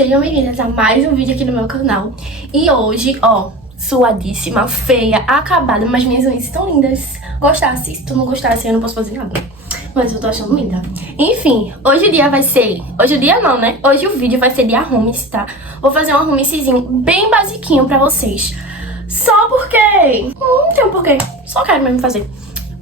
Sejam bem-vindas a mais um vídeo aqui no meu canal. E hoje, ó, suadíssima, feia, acabada, mas minhas unhas estão lindas. Gostasse, se tu não gostasse, eu não posso fazer nada. Mas eu tô achando linda. Enfim, hoje o dia vai ser... Hoje o dia não, né? Hoje o vídeo vai ser de arrumes, tá? Vou fazer um arrumezinho bem basiquinho pra vocês. Só porque... Não tem um porquê. Só quero mesmo fazer.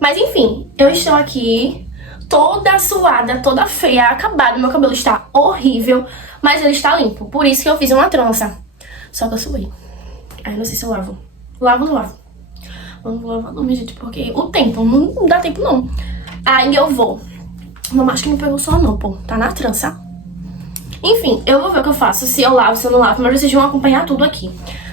Mas enfim, eu estou aqui... toda suada, toda feia, acabada. Meu cabelo está horrível, mas ele está limpo. Por isso que eu fiz uma trança. Só que eu suei. Aí não sei se eu lavo. Lavo ou não lavo? Eu não vou lavar não, minha gente, porque o tempo, não dá tempo não. Aí eu vou. Não, acho que não pegou só não, pô. Tá na trança. Enfim, eu vou ver o que eu faço. Se eu lavo, se eu não lavo. Mas vocês vão acompanhar tudo aqui.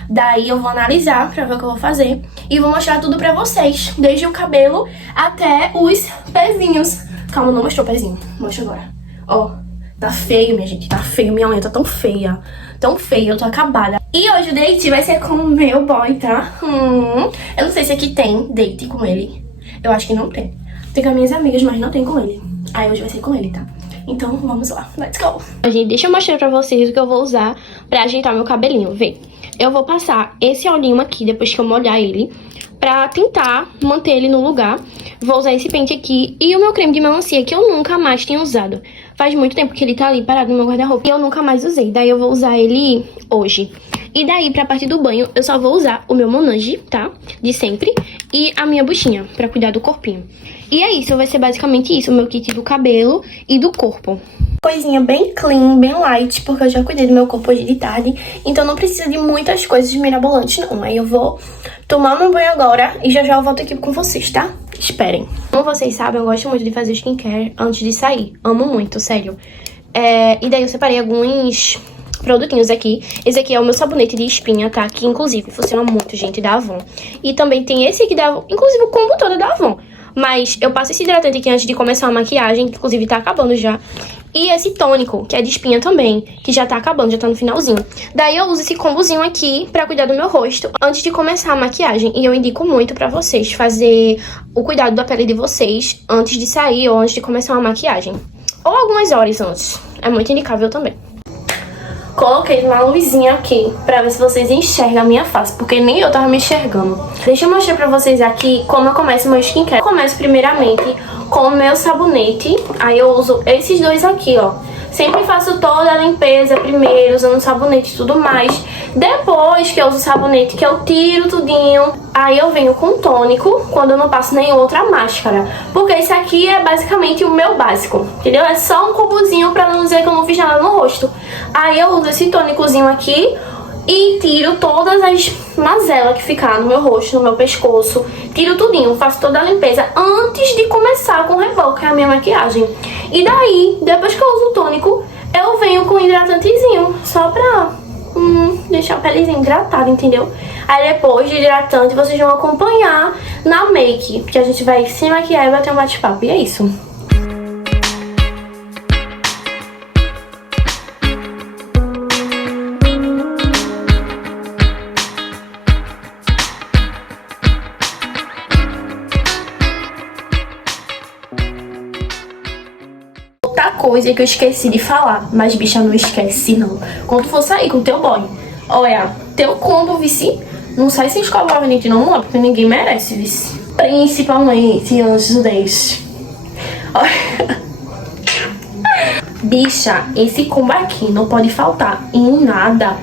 Daí eu vou analisar pra ver o que eu vou fazer. E vou mostrar tudo pra vocês. Desde o cabelo até os pezinhos. Calma, não mostrou o pezinho. Mostra agora. Ó, tá feio, minha gente. Tá feio. Minha unha tá tão feia. Tão feia, eu tô acabada. E hoje o date vai ser com o meu boy, tá? Eu não sei se aqui tem date com ele. Eu acho que não tem. Tem com as minhas amigas, mas não tem com ele. Aí hoje vai ser com ele, tá? Então, vamos lá. Let's go. Gente, deixa eu mostrar pra vocês o que eu vou usar pra ajeitar meu cabelinho. Vê. Eu vou passar esse olhinho aqui, depois que eu molhar ele, pra tentar manter ele no lugar. Vou usar esse pente aqui e o meu creme de melancia, que eu nunca mais tinha usado. Faz muito tempo que ele tá ali parado no meu guarda-roupa e eu nunca mais usei. Daí eu vou usar ele hoje. E daí, pra parte do banho, eu só vou usar o meu Monange, tá? De sempre. E a minha buchinha, pra cuidar do corpinho. E é isso, vai ser basicamente isso, o meu kit do cabelo e do corpo. Coisinha bem clean, bem light, porque eu já cuidei do meu corpo hoje de tarde. Então não precisa de muitas coisas mirabolantes, não. Aí eu vou tomar meu banho agora e já eu volto aqui com vocês, tá? Esperem. Como vocês sabem, eu gosto muito de fazer skincare antes de sair. Amo muito, sério. E daí eu separei alguns produtinhos aqui. Esse aqui é o meu sabonete de espinha, tá? Que inclusive funciona muito, gente, da Avon. E também tem esse aqui da Avon, inclusive o combo todo é da Avon. Mas eu passo esse hidratante aqui antes de começar a maquiagem, que inclusive tá acabando já. E esse tônico, que é de espinha também, que já tá acabando, já tá no finalzinho. Daí eu uso esse combozinho aqui pra cuidar do meu rosto antes de começar a maquiagem. E eu indico muito pra vocês fazer o cuidado da pele de vocês antes de sair ou antes de começar uma maquiagem. Ou algumas horas antes. É muito indicável também. Coloquei uma luzinha aqui pra ver se vocês enxergam a minha face, porque nem eu tava me enxergando. Deixa eu mostrar pra vocês aqui como eu começo meu skincare. Eu começo primeiramente com o meu sabonete. Aí eu uso esses dois aqui, ó. Sempre faço toda a limpeza primeiro, usando sabonete e tudo mais. Depois que eu uso o sabonete, que eu tiro tudinho, aí eu venho com tônico, quando eu não passo nenhuma outra máscara. Porque esse aqui é basicamente o meu básico, entendeu? É só um cubozinho pra não dizer que eu não fiz nada no rosto. Aí eu uso esse tônicozinho aqui e tiro todas as mazelas que ficar no meu rosto, no meu pescoço. Tiro tudinho, faço toda a limpeza antes de começar com o Revol, que é a minha maquiagem. E daí, depois que eu uso o tônico, eu venho com um hidratantezinho, só pra deixar a pelezinha hidratada, entendeu? Aí depois de hidratante, vocês vão acompanhar na make, que a gente vai se maquiar e bater um bate-papo. E é isso. Coisa que eu esqueci de falar, mas bicha, não esquece não. Quando for sair com o teu boy, olha, teu combo, vice, não sai sem escovar o dente não, porque ninguém merece, vice. Principalmente antes do dente. Olha. Bicha, esse combo aqui não pode faltar em nada.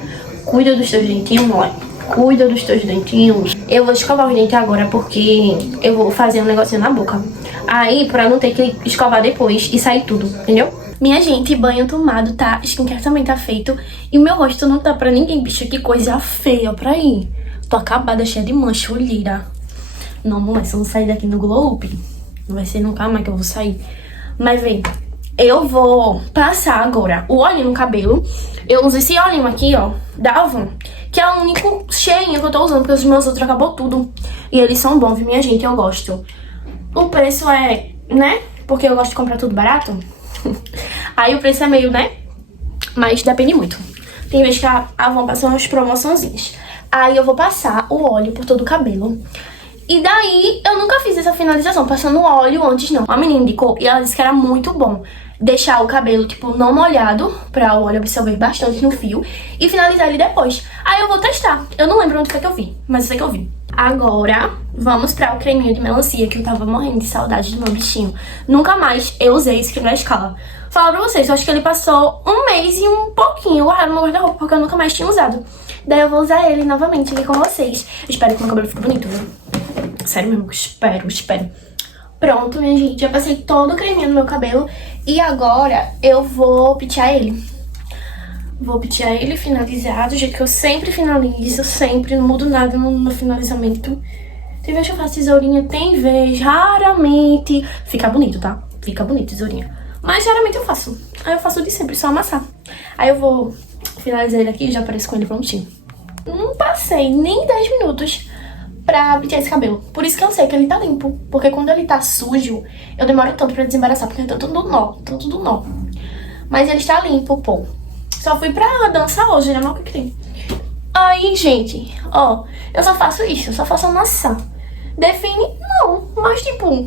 Cuida dos teus dentinhos, olha. Cuida dos teus dentinhos. Eu vou escovar os dentes agora porque eu vou fazer um negocinho na boca. Aí, pra não ter que escovar depois e sair tudo, entendeu? Minha gente, banho tomado, tá? Skincare também tá feito. E o meu rosto não tá pra ninguém, bicho. Que coisa feia pra ir. Tô acabada, cheia de mancha, olheira. Não, mulher, se eu não sair daqui no Glow Up, não vai ser nunca mais que eu vou sair. Mas, vem, eu vou passar agora o óleo no cabelo. Eu uso esse olhinho aqui, ó, da Avon, que é o único cheinho que eu tô usando, porque os meus outros acabou tudo. E eles são bons, viu, minha gente? Eu gosto. O preço é, né? Porque eu gosto de comprar tudo barato. Aí o preço é meio, né? Mas depende muito. Tem vezes que a Avon passa umas promoçõezinhas. Aí eu vou passar o óleo por todo o cabelo. E daí, eu nunca fiz essa finalização passando óleo antes, não. A menina indicou e ela disse que era muito bom. deixar o cabelo, tipo, não molhado, pra o óleo absorver bastante no fio, e finalizar ele depois. Aí eu vou testar. Eu não lembro onde foi que eu vi, mas eu sei que eu vi. Agora, vamos pra o creminho de melancia, que eu tava morrendo de saudade do meu bichinho. Nunca mais eu usei esse creme na escala. Falar pra vocês, eu acho que ele passou um mês e um pouquinho guardado no meu guarda-roupa, porque eu nunca mais tinha usado. Daí eu vou usar ele novamente aqui com vocês. Eu espero que meu cabelo fique bonito, viu? Sério mesmo, espero. Pronto, minha gente, já passei todo o creminho no meu cabelo. E agora eu vou pentear ele. Vou pentear ele finalizado, do jeito que eu sempre finalizo, sempre, não mudo nada no finalizamento. Tem vez que eu faço tesourinha, tem vez, raramente. Fica bonito, tá? Fica bonito, tesourinha. Mas geralmente eu faço. Aí eu faço de sempre, só amassar. Aí eu vou finalizar ele aqui e já apareço com ele prontinho. Não passei nem 10 minutos pra pentear esse cabelo. Por isso que eu sei que ele tá limpo. Porque quando ele tá sujo, eu demoro tanto pra desembaraçar, porque tá tudo nó. Mas ele está limpo, pô. Só fui pra dançar hoje, né? Mas o que tem? Aí, gente, ó, eu só faço isso, eu só faço amassar. Define, não, mas tipo,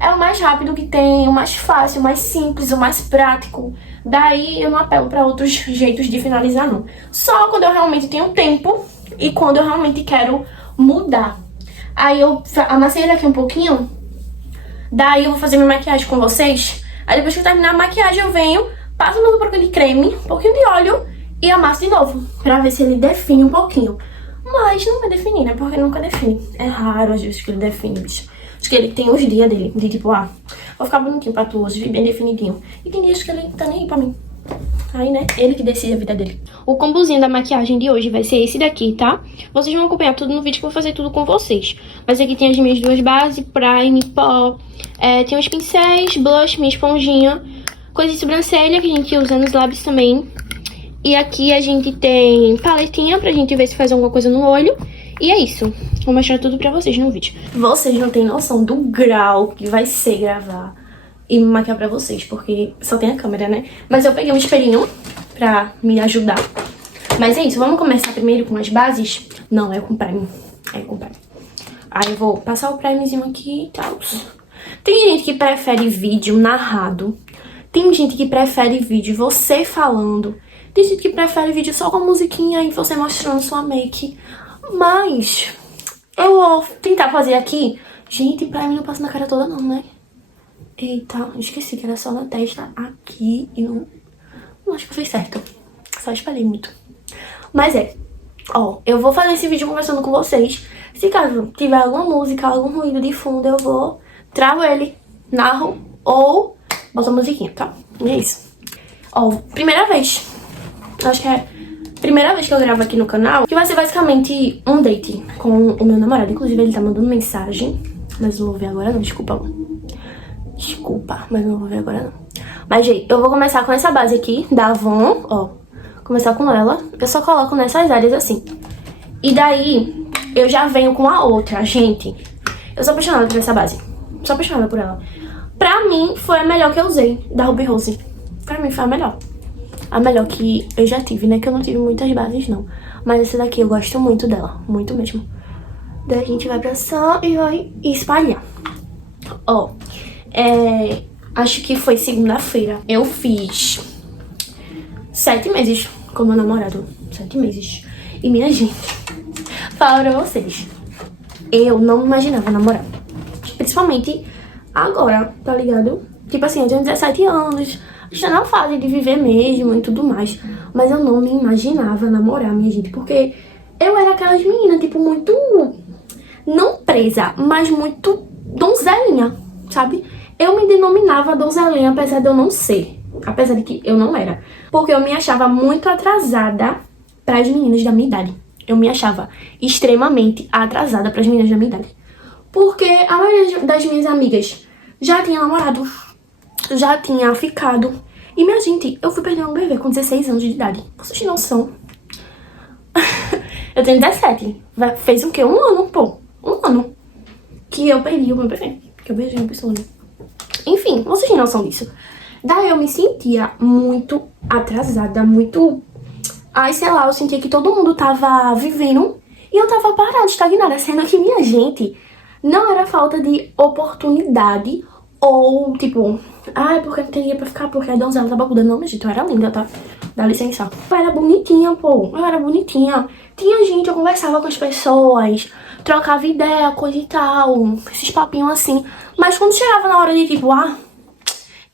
é o mais rápido que tem, o mais fácil, o mais simples, o mais prático. Daí eu não apelo pra outros jeitos de finalizar, não. Só quando eu realmente tenho tempo e quando eu realmente quero mudar. Aí eu amassei ele aqui um pouquinho, daí eu vou fazer minha maquiagem com vocês. Aí depois que eu terminar a maquiagem eu venho, passo um pouquinho de creme, um pouquinho de óleo e amasso de novo, pra ver se ele define um pouquinho. Mas não vai definir, né? Porque nunca define. É raro às vezes que ele define, bicho. Acho que ele tem os dias dele, de tipo, vou ficar bonitinho pra tu hoje, bem definidinho. E tem dias que ele tá nem aí pra mim. Aí, né, ele que decide a vida dele. O combozinho da maquiagem de hoje vai ser esse daqui, tá? Vocês vão acompanhar tudo no vídeo que eu vou fazer tudo com vocês. Mas aqui tem as minhas duas bases, prime, pó, tem os pincéis, blush, minha esponjinha, coisa de sobrancelha que a gente usa nos lábios também. E aqui a gente tem paletinha pra gente ver se faz alguma coisa no olho. E é isso. Vou mostrar tudo pra vocês no vídeo. Vocês não têm noção do grau que vai ser gravar e me maquiar pra vocês, porque só tem a câmera, né? Mas eu peguei um espelhinho pra me ajudar. Mas é isso, vamos começar primeiro com as bases? Não, é com prime. É com prime. Aí eu vou passar o primezinho aqui e tal. Tem gente que prefere vídeo narrado. Tem gente que prefere vídeo você falando. Tem gente que prefere vídeo só com a musiquinha e você mostrando sua make. Mas eu vou tentar fazer aqui. Gente, prime não passa na cara toda não, né? Eita, esqueci que era só na testa aqui e não acho que eu fiz certo. Só espalhei muito. Mas ó, eu vou fazer esse vídeo conversando com vocês. Se caso tiver alguma música, algum ruído de fundo, eu vou travo ele, narro ou boto a musiquinha, tá? E é isso. Ó, primeira vez. Acho que é a primeira vez que eu gravo aqui no canal, que vai ser basicamente um date com o meu namorado. Inclusive, ele tá mandando mensagem, mas não vou ver agora não, desculpa. Desculpa, mas não vou ver agora não. Mas, gente, eu vou começar com essa base aqui, da Avon, ó. Começar com ela. Eu só coloco nessas áreas assim. E daí, eu já venho com a outra, gente. Eu sou apaixonada por essa base. Sou apaixonada por ela. Pra mim, foi a melhor que eu usei, da Ruby Rose. Pra mim, foi a melhor. A melhor que eu já tive, né? Que eu não tive muitas bases, não. Mas essa daqui eu gosto muito dela. Muito mesmo. Daí a gente vai passar e vai espalhar. Ó. Acho que foi segunda-feira. Eu fiz 7 meses com meu namorado. 7 meses. E minha gente, falo pra vocês, eu não imaginava namorar. Principalmente agora, tá ligado? Tipo assim, eu tenho 17 anos. Está na fase de viver mesmo e tudo mais. Mas eu não me imaginava namorar, minha gente. Porque eu era aquelas meninas, tipo, muito... não presa, mas muito donzelinha, sabe? Eu me denominava donzelinha, apesar de eu não ser. Apesar de que eu não era. Porque eu me achava muito atrasada para as meninas da minha idade. Eu me achava extremamente atrasada para as meninas da minha idade. Porque a maioria das minhas amigas já tinha namorado, já tinha ficado. E, minha gente, eu fui perder um bebê com 16 anos de idade. Vocês não são. Eu tenho 17. Fez o quê? Um ano, pô. Um ano. Que eu perdi o meu bebê. Que eu beijei uma pessoa, né? Enfim, vocês não são disso. Daí eu me sentia muito atrasada, muito... Ai, sei lá, eu sentia que todo mundo tava vivendo e eu tava parada, estagnada. Sendo que, minha gente, não era falta de oportunidade Ou, tipo, ai, porque não teria pra ficar, porque a donzela tá bacuda. Não, mas gente, eu era linda, tá? Dá licença. Eu era bonitinha, pô. Eu era bonitinha. Tinha gente, eu conversava com as pessoas, trocava ideia, coisa e tal. Esses papinhos assim. Mas quando chegava na hora de, tipo,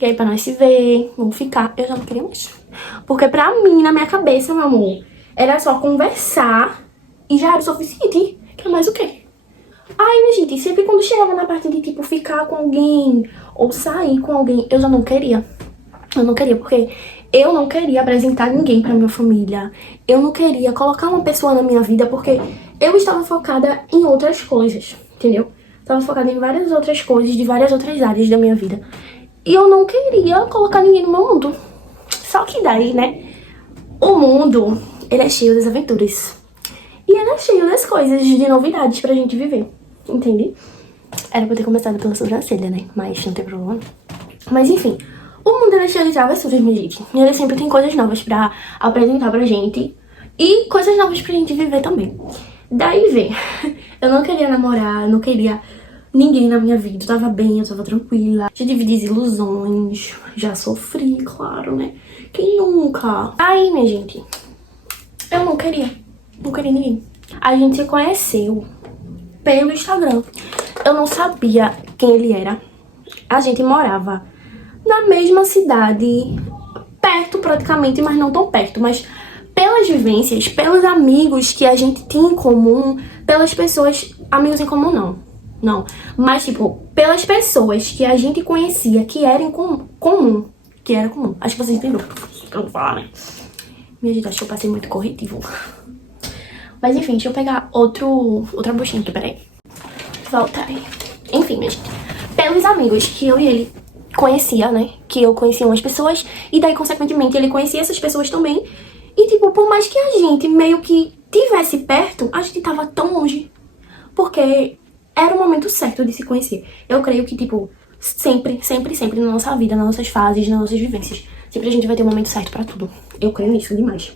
e aí pra nós se ver, vamos ficar, eu já não queria mais. Porque pra mim, na minha cabeça, meu amor, era só conversar e já era o suficiente. Quer mais o quê? Aí, minha gente, sempre quando chegava na parte de, tipo, ficar com alguém ou sair com alguém, eu já não queria. Eu não queria, porque eu não queria apresentar ninguém pra minha família. Eu não queria colocar uma pessoa na minha vida, porque eu estava focada em outras coisas, entendeu? Estava focada em várias outras coisas, de várias outras áreas da minha vida. E eu não queria colocar ninguém no meu mundo. Só que daí, né, o mundo, ele é cheio das aventuras. E ele é cheio das coisas, de novidades pra gente viver, entende? Era pra eu ter começado pela sobrancelha, né? Mas não tem problema. Mas enfim, o mundo é cheio de travessuras, minha gente. E ele sempre tem coisas novas pra apresentar pra gente. E coisas novas pra gente viver também. Daí vê, eu não queria namorar, não queria ninguém na minha vida. Eu tava bem, eu tava tranquila. Já tive desilusões, já sofri, claro, né? Quem nunca? Aí, minha gente, eu não queria ninguém. A gente se conheceu pelo Instagram. Eu não sabia quem ele era. A gente morava na mesma cidade, perto praticamente, mas não tão perto. Mas pelas vivências, pelos amigos que a gente tinha em comum, pelas pessoas... Amigos em comum, não. Mas, tipo, pelas pessoas que a gente conhecia, que eram comum. Que era comum. Acho que vocês entenderam o que eu vou falar, né? Minha gente, acho que eu passei muito corretivo. Mas enfim, deixa eu pegar outra buchinha aqui, peraí. Volta aí. Enfim, minha gente. Pelos amigos que eu e ele conhecia, né? Que eu conhecia umas pessoas. E daí, consequentemente, ele conhecia essas pessoas também. E, tipo, por mais que a gente meio que tivesse perto, a gente tava tão longe. Porque era o momento certo de se conhecer. Eu creio que, tipo, sempre na nossa vida, nas nossas fases, nas nossas vivências, sempre a gente vai ter um momento certo pra tudo. Eu creio nisso demais.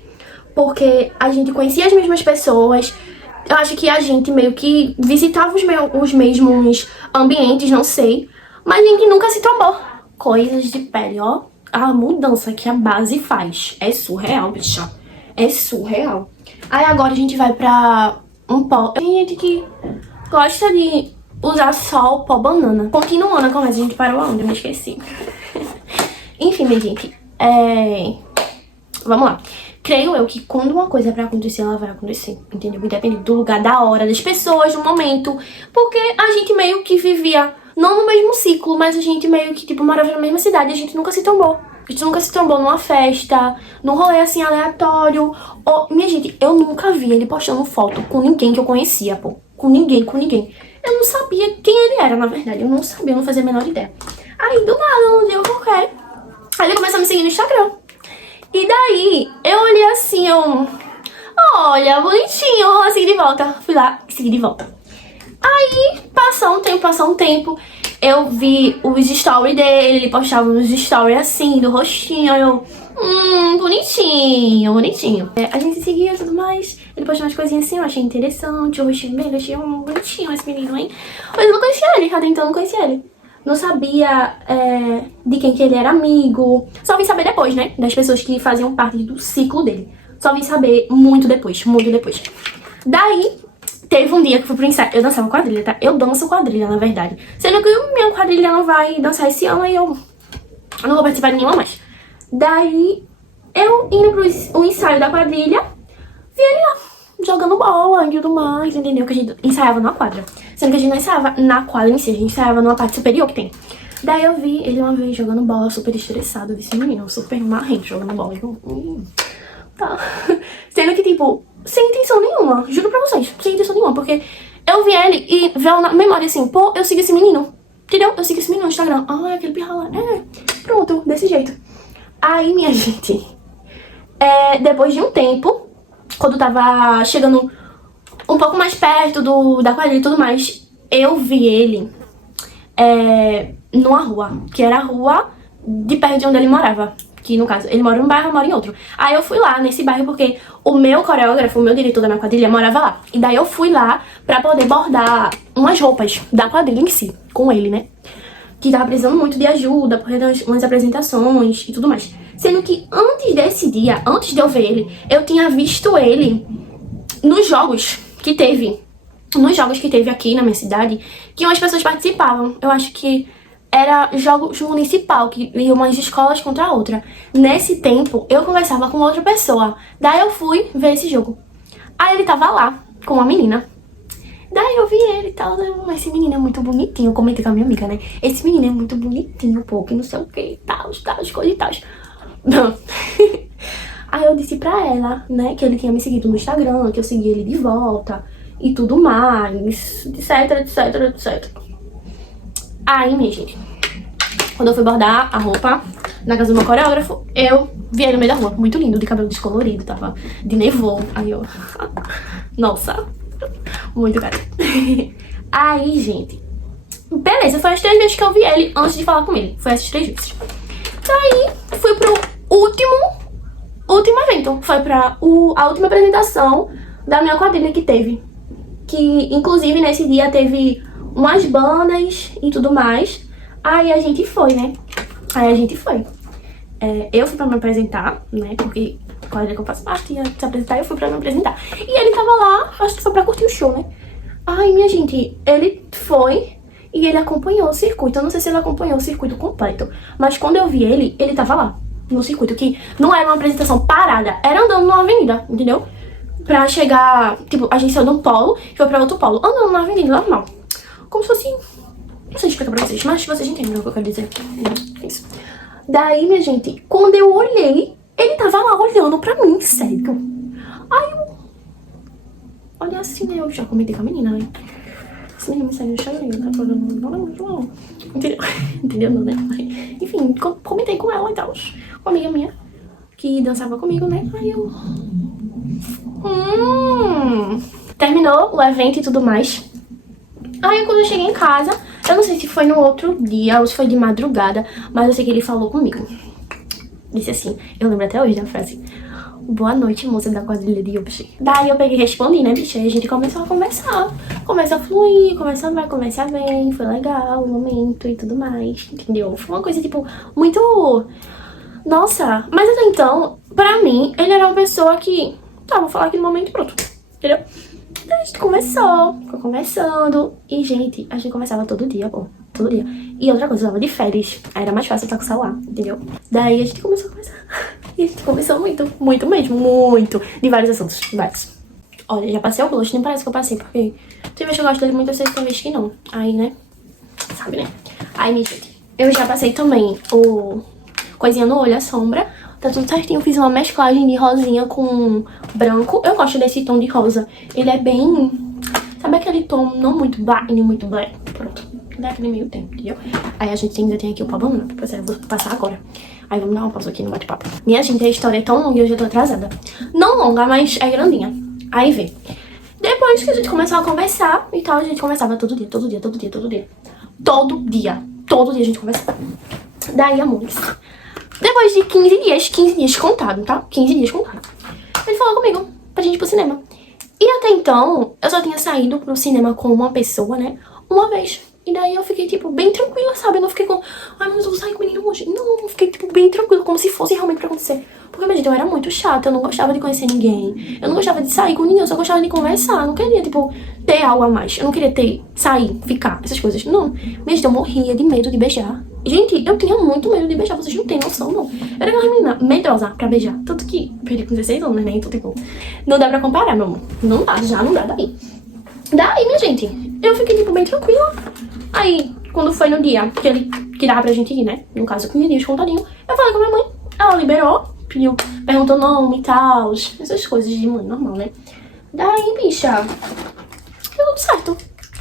Porque a gente conhecia as mesmas pessoas. Eu acho que a gente meio que visitava os mesmos ambientes, não sei. Mas a gente nunca se trombou. Coisas de pele, ó. A mudança que a base faz. É surreal, bicha. É surreal. Aí agora a gente vai pra um pó. Tem gente que gosta de usar só o pó banana. Continuando a conversa, a gente parou aonde? Eu me esqueci. Enfim, minha gente. Vamos lá. Creio eu que quando uma coisa é pra acontecer, ela vai acontecer, entendeu? Independente do lugar, da hora, das pessoas, do momento. Porque a gente meio que vivia, não no mesmo ciclo, mas a gente meio que, tipo, morava na mesma cidade. A gente nunca se trombou. A gente nunca se trombou numa festa, num rolê assim, aleatório. Minha gente, eu nunca vi ele postando foto com ninguém que eu conhecia, pô. Com ninguém. Eu não sabia quem ele era, na verdade. Eu não sabia, eu não fazia a menor ideia. Aí, do nada, um dia qualquer, aí ele começou a me seguir no Instagram. E daí, eu olhei assim, olha, bonitinho, assim de volta. Fui lá e segui de volta. Aí, passou um tempo, eu vi os stories dele, ele postava uns stories assim, do rostinho, eu... bonitinho. A gente se seguia e tudo mais, ele postava umas coisinhas assim, eu achei interessante, o rostinho dele, eu achei bonitinho esse menino, hein? Mas eu não conhecia ele, até então eu não conhecia ele. Não sabia de quem que ele era amigo. Só vim saber depois, né? Das pessoas que faziam parte do ciclo dele. Só vim saber muito depois. Daí, teve um dia que eu fui pro ensaio. Eu dançava quadrilha, tá? Eu danço quadrilha, na verdade. Sendo que minha quadrilha não vai dançar esse ano, aí eu não vou participar de nenhuma mais. Daí, eu indo pro ensaio da quadrilha, vi ele lá, jogando bola e tudo mais, entendeu? Que a gente ensaiava numa quadra. Sendo que a gente não ensaiava na quadra em si, a gente ensaiava numa parte superior que tem. Daí eu vi ele uma vez jogando bola, super estressado. Eu disse, menino, super marrento jogando bola. Eu, tá. Sendo que, tipo, sem intenção nenhuma, juro pra vocês, sem intenção nenhuma. Porque eu vi ele e veio na memória assim, pô, eu sigo esse menino. Entendeu? Eu sigo esse menino no Instagram. Ah, aquele pirralho. Pronto, desse jeito. Aí, minha gente, depois de um tempo, quando tava chegando um pouco mais perto da quadrilha e tudo mais, eu vi ele numa rua, que era a rua de perto de onde ele morava. Que, no caso, ele mora em um bairro, eu moro em outro. Aí eu fui lá nesse bairro porque o meu coreógrafo, o meu diretor da minha quadrilha, morava lá. E daí eu fui lá pra poder bordar umas roupas da quadrilha em si, com ele, né? que tava precisando muito de ajuda por umas apresentações e tudo mais. Sendo que antes desse dia, antes de eu ver ele, eu tinha visto ele nos jogos que teve. Nos jogos que teve aqui na minha cidade, que umas pessoas participavam. Eu acho que era jogo municipal, que iam umas escolas contra a outra. Nesse tempo, eu conversava com outra pessoa. Daí eu fui ver esse jogo. Aí ele tava lá, com uma menina. Daí eu vi ele e tal, esse menino é muito bonitinho. Eu comentei com a minha amiga, né? Esse menino é muito bonitinho, pô, que não sei o que, tal, coisa e tal. Aí eu disse pra ela, né, que ele tinha me seguido no Instagram, que eu segui ele de volta e tudo mais, etc. Aí, minha gente, quando eu fui bordar a roupa na casa do meu coreógrafo, eu vi ele no meio da rua, muito lindo, de cabelo descolorido, tava de nevô. Aí eu, nossa, muito caro. Aí, gente, beleza, foi as 3 vezes que eu vi ele antes de falar com ele. Foi essas 3 vezes. Daí, fui pro último evento. Foi pra a última apresentação da minha quadrilha que teve. Que, inclusive, nesse dia teve umas bandas e tudo mais. Aí a gente foi, né? Eu fui pra me apresentar, né? Porque a quadrilha que eu faço parte ia se apresentar, eu fui pra me apresentar. E ele tava lá, acho que foi pra curtir o show, né? Ai, minha gente, ele foi e ele acompanhou o circuito. Eu não sei se ele acompanhou o circuito completo, mas quando eu vi ele, ele tava lá, no circuito, que não era uma apresentação parada, era andando numa avenida, entendeu? Pra chegar, tipo, a gente saiu de um polo e foi pra outro polo, andando na avenida normal. Como se fosse, não sei explicar pra vocês, mas vocês entendem o que eu quero dizer. Isso. Daí, minha gente, quando eu olhei, ele tava lá olhando pra mim, sério. Aí eu olha assim, né? Eu já comentei com a menina, né? Esse menino me segue no Instagram, tá falando. Entendeu? Entendeu, não, né? Enfim, comentei com ela e tal. Uma amiga minha que dançava comigo, né? Aí eu. Terminou o evento e tudo mais. Aí quando eu cheguei em casa, eu não sei se foi no outro dia ou se foi de madrugada, mas eu sei que ele falou comigo. Disse assim, eu lembro até hoje da frase: boa noite, moça da quadrilha de hoje. Daí eu peguei e respondi, né, bicha? E a gente começou a conversar. Começa a fluir, conversa vai, conversa vem. Foi legal o momento e tudo mais, entendeu? Foi uma coisa, tipo, muito... Nossa, mas até então, pra mim, ele era uma pessoa que... Tá, vou falar aqui no momento, pronto, entendeu? Daí a gente começou, ficou conversando. E, gente, a gente conversava todo dia, pô. Todo dia. E outra coisa, eu tava de férias. Aí era mais fácil estar com o celular, entendeu? Daí a gente começou a conversar. E a gente conversou muito mesmo, muito. De vários assuntos, vários. Olha, já passei o blush, nem parece que eu passei, porque tem vezes que eu gosto dele muito, tem vezes que não. Aí, né? Sabe, né? Aí, minha gente, eu já passei também o coisinha no olho, a sombra. Tá tudo certinho, fiz uma mesclagem de rosinha com branco. Eu gosto desse tom de rosa. Ele é bem... Sabe aquele tom não muito black, nem muito black? Pronto. Daquele meio tempo, entendeu? Aí a gente ainda tem aqui o pau banana. Pois é, eu vou passar agora. Aí vamos dar uma pausa aqui no bate-papo. Minha gente, a história é tão longa e eu já tô atrasada. Não longa, mas é grandinha. Aí vê. Depois que a gente começou a conversar e tal, a gente conversava todo dia. Todo dia a gente conversava. Daí, amores, depois de 15 dias contado, tá? 15 dias contado. Ele falou comigo pra gente ir pro cinema. E até então, eu só tinha saído pro cinema com uma pessoa, né? Uma vez. E daí eu fiquei, tipo, bem tranquila, sabe? Eu não fiquei com, ai, mas eu vou sair com o menino hoje. Não, eu fiquei, tipo, bem tranquila, como se fosse realmente pra acontecer. Porque, imagina, eu era muito chata, eu não gostava de conhecer ninguém. Eu não gostava de sair com ninguém, eu só gostava de conversar. Eu não queria, tipo, ter algo a mais. Eu não queria sair, ficar, essas coisas. Não. Mas eu morria de medo de beijar. Gente, eu tinha muito medo de beijar, vocês não têm noção, não. Eu era aquela menina medrosa pra beijar. Tanto que perdi com 16 anos, né? Então, tipo, não dá pra comparar, meu amor. Não dá, já não dá daí. Daí, minha gente, eu fiquei, tipo, bem tranquila. Aí, quando foi no dia que dava pra gente ir, né? No caso, 15 dias contadinho, eu falei com a minha mãe. Ela liberou, pediu, perguntou nome e tal. Essas coisas de mãe, normal, né? Daí, bicha, deu tudo certo.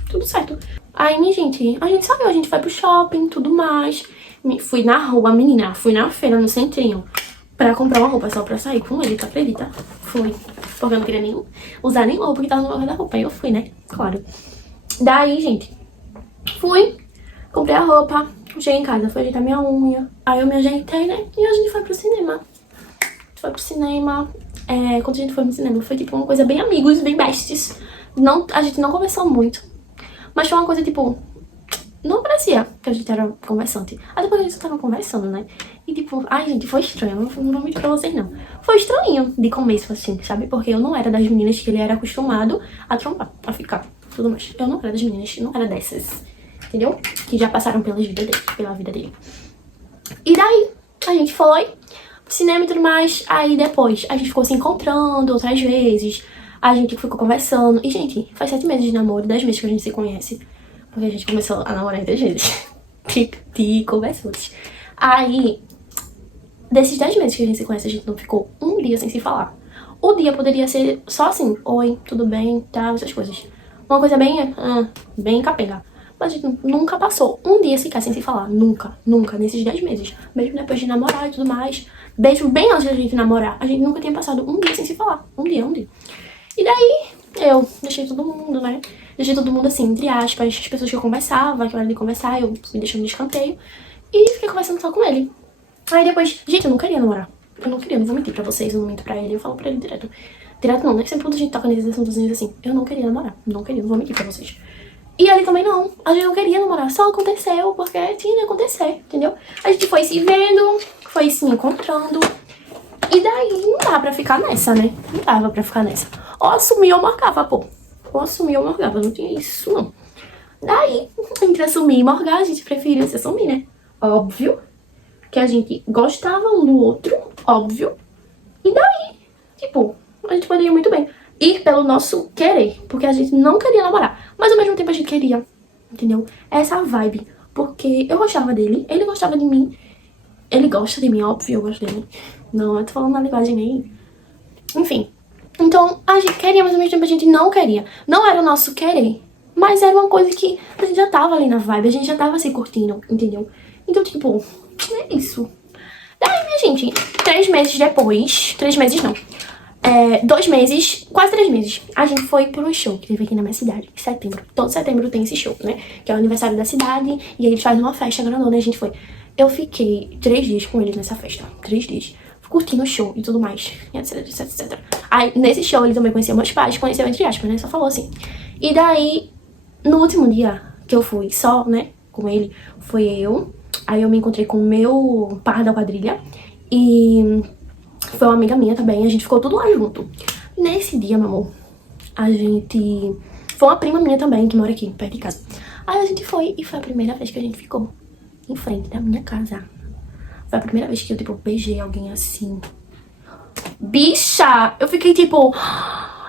Tudo certo. Aí, minha gente, a gente saiu, a gente foi pro shopping, tudo mais. Fui na rua, menina, fui na feira, no centrinho, pra comprar uma roupa só pra sair com ele, tu acredita? Fui. Porque eu não queria nem usar nem roupa que tava no meu guarda-roupa. Aí eu fui, né? Claro. Daí, gente, fui, comprei a roupa, cheguei em casa, fui ajeitar minha unha. Aí eu me ajeitei, né? E a gente foi pro cinema. A gente foi pro cinema. Quando a gente foi no cinema, foi tipo uma coisa bem amigos, bem besties. Não, a gente não conversou muito. Mas foi uma coisa, tipo, não parecia que a gente era conversante. Aí depois a gente tava conversando, né? E tipo, ai gente, foi estranho. Não vou mentir pra vocês, não. Foi estranho de começo, assim, sabe? Porque eu não era das meninas que ele era acostumado a trombar, a ficar, tudo mais. Eu não era das meninas, não era dessas, entendeu? Que já passaram pela vida dele. E daí, a gente foi pro cinema e tudo mais. Aí depois, a gente ficou se encontrando outras vezes. A gente ficou conversando. E, gente, faz 7 meses de namoro, 10 meses que a gente se conhece. Porque a gente começou a namorar em 10 meses. De conversas. Aí, desses 10 meses que a gente se conhece, a gente não ficou um dia sem se falar. O dia poderia ser só assim, oi, tudo bem, tá, essas coisas. Uma coisa bem capenga. Mas a gente nunca passou um dia sequer sem se falar. Nunca, nesses 10 meses. Mesmo depois de namorar e tudo mais. Mesmo bem antes da gente namorar, a gente nunca tinha passado um dia sem se falar. Um dia. E daí, eu deixei todo mundo, né? Deixei todo mundo assim, entre aspas, as pessoas que eu conversava, que eu era de conversar, eu fui deixando de escanteio. E fiquei conversando só com ele. Aí depois, gente, eu não queria namorar. Eu não queria, não vou mentir pra vocês, eu não minto pra ele, eu falo pra ele direto. Direto não, né? Sempre quando a gente toca nesses assuntos assim, eu não queria namorar. Não queria, não vou mentir pra vocês. E ele também não. A gente não queria namorar, só aconteceu porque tinha que acontecer, entendeu? A gente foi se vendo, foi se encontrando. E daí não dava pra ficar nessa, né? Não dava pra ficar nessa. Ou assumir ou marcava, pô. Ou assumir ou marcava, não tinha isso, não. Daí, entre assumir e marcar, a gente preferia se assumir, né? Óbvio que a gente gostava um do outro, óbvio. E daí, tipo, a gente poderia muito bem ir pelo nosso querer, porque a gente não queria namorar, mas ao mesmo tempo a gente queria, entendeu? Essa vibe, porque eu gostava dele, ele gostava de mim, ele gosta de mim, óbvio, eu gosto dele. Não, eu tô falando na linguagem nem... Enfim, então a gente queria, mas ao mesmo tempo a gente não queria. Não era o nosso querer, mas era uma coisa que a gente já tava ali na vibe, a gente já tava se curtindo, entendeu? Então, tipo, é isso. Daí, minha gente, 3 meses depois, 3 meses não, 2 meses, quase 3 meses, a gente foi pro show que teve aqui na minha cidade, em setembro. Todo setembro tem esse show, né? Que é o aniversário da cidade, e aí eles fazem uma festa grandona e a gente foi. Eu fiquei 3 dias com eles nessa festa, 3 dias, curtindo o show e tudo mais, etc. Aí, nesse show, ele também conheceu meus pais, conheceu entre aspas, né? Só falou assim. E daí, no último dia que eu fui só, né, com ele, foi eu. Aí eu me encontrei com o meu par da quadrilha e foi uma amiga minha também, a gente ficou tudo lá junto. Nesse dia, meu amor, a gente... Foi uma prima minha também, que mora aqui, perto de casa. Aí a gente foi e foi a primeira vez que a gente ficou em frente da minha casa. Foi a primeira vez que eu, tipo, beijei alguém assim. Bicha! Eu fiquei, tipo...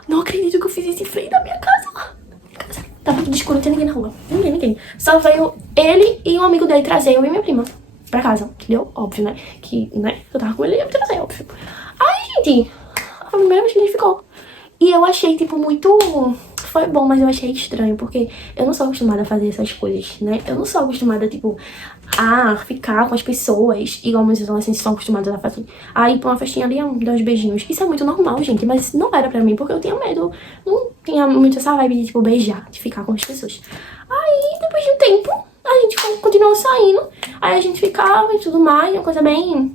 Não acredito que eu fiz isso em frente da minha casa. Tava tudo escuro, não tinha ninguém na rua. Ninguém. Só veio ele e um amigo dele trazer eu e minha prima pra casa, entendeu? Óbvio, né? Que, né? Eu tava com ele e ia me trazer, óbvio. Aí, gente, a primeira vez que a gente ficou. E eu achei, tipo, muito... Foi bom, mas eu achei estranho, porque eu não sou acostumada a fazer essas coisas, né? Eu não sou acostumada, tipo, a ficar com as pessoas igual meus adolescentes são acostumados a fazer. Aí, ir pra uma festinha ali, dar uns beijinhos. Isso é muito normal, gente, mas não era pra mim, porque eu tinha medo. Não tinha muito essa vibe de, tipo, beijar, de ficar com as pessoas. Aí, depois de um tempo, a gente continuou saindo. Aí a gente ficava e tudo mais, uma coisa bem,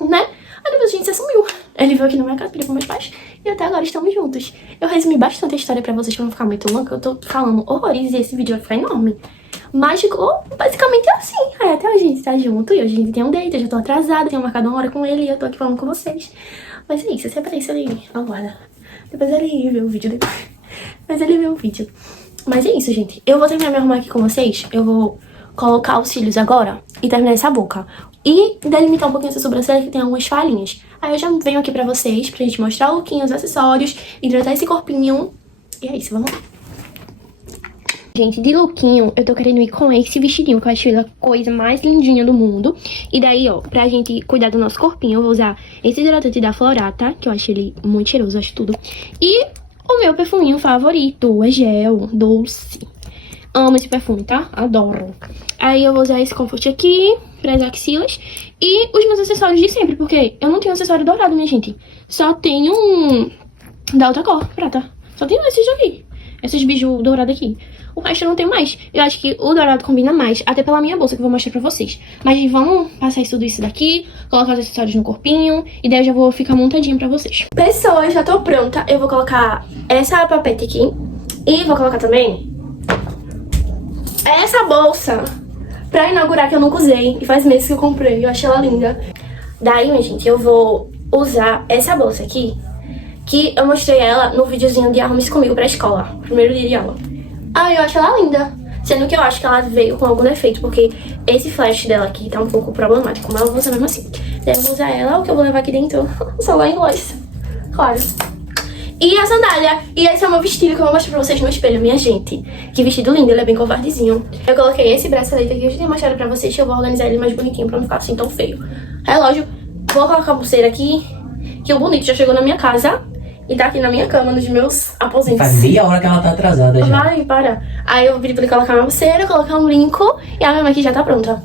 né? Aí depois a gente se assumiu. Ele veio aqui na minha casa, pediu com meus pais. E até agora estamos juntos. Eu resumi bastante a história pra vocês, pra não ficar muito longa. Eu tô falando horrores e esse vídeo vai ficar enorme. Mas ficou basicamente assim. Aí até hoje a gente tá junto e hoje a gente tem um date. Eu já tô atrasada, tenho marcado uma hora com ele e eu tô aqui falando com vocês. Mas é isso, se aparece ali, aguarda. Depois ele vê o vídeo depois. Mas ele vê o vídeo. Mas é isso, gente. Eu vou terminar me arrumar aqui com vocês. Eu vou colocar os cílios agora e terminar essa boca. E delimitar um pouquinho essa sobrancelha que tem algumas falhinhas. Aí eu já venho aqui pra vocês, pra gente mostrar o lookinho, os acessórios, hidratar esse corpinho. E é isso, vamos lá. Gente, de lookinho, eu tô querendo ir com esse vestidinho, que eu acho ele a coisa mais lindinha do mundo. E daí, ó, pra gente cuidar do nosso corpinho, eu vou usar esse hidratante da Florata, que eu acho ele muito cheiroso, acho tudo. E o meu perfuminho favorito, é gel, doce. Amo esse perfume, tá? Adoro. Aí eu vou usar esse Comfort aqui, pras axilas. E os meus acessórios de sempre, porque eu não tenho acessório dourado, minha gente. Só tenho um da outra cor, prata. Só tenho esses aqui. Esses bijus dourados aqui. O resto eu não tenho mais. Eu acho que o dourado combina mais, até pela minha bolsa, que eu vou mostrar pra vocês. Mas vamos passar tudo isso daqui, colocar os acessórios no corpinho, e daí eu já vou ficar montadinha pra vocês. Pessoal, já tô pronta. Eu vou colocar essa papete aqui. E vou colocar também É essa bolsa pra inaugurar que eu nunca usei. E faz meses que eu comprei. Eu achei ela linda. Daí, minha gente, eu vou usar essa bolsa aqui, que eu mostrei ela no videozinho de Arrume-se Comigo pra escola. Primeiro dia de aula. Ah, eu acho ela linda. Sendo que eu acho que ela veio com algum defeito, porque esse flash dela aqui tá um pouco problemático. Mas eu vou usar mesmo assim. Daí eu vou usar ela, o que eu vou levar aqui dentro. Celular inglês. Claro. E a sandália. E esse é o meu vestido que eu vou mostrar pra vocês no espelho, minha gente. Que vestido lindo, ele é bem covardezinho. Eu coloquei esse bracelete aqui, eu já tinha mostrado pra vocês, que eu vou organizar ele mais bonitinho pra não ficar assim tão feio. Relógio, vou colocar a pulseira aqui, que o bonito já chegou na minha casa e tá aqui na minha cama, nos meus aposentos. Faz meia hora que ela tá atrasada já. Vai, para. Aí eu vou pedir pra ele colocar minha pulseira, colocar um brinco e a minha maquiagem já tá pronta.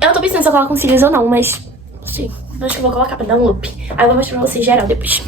Eu tô pensando se eu coloco cílios ou não, mas sim, acho que eu vou colocar pra dar um look. Aí eu vou mostrar pra vocês geral depois.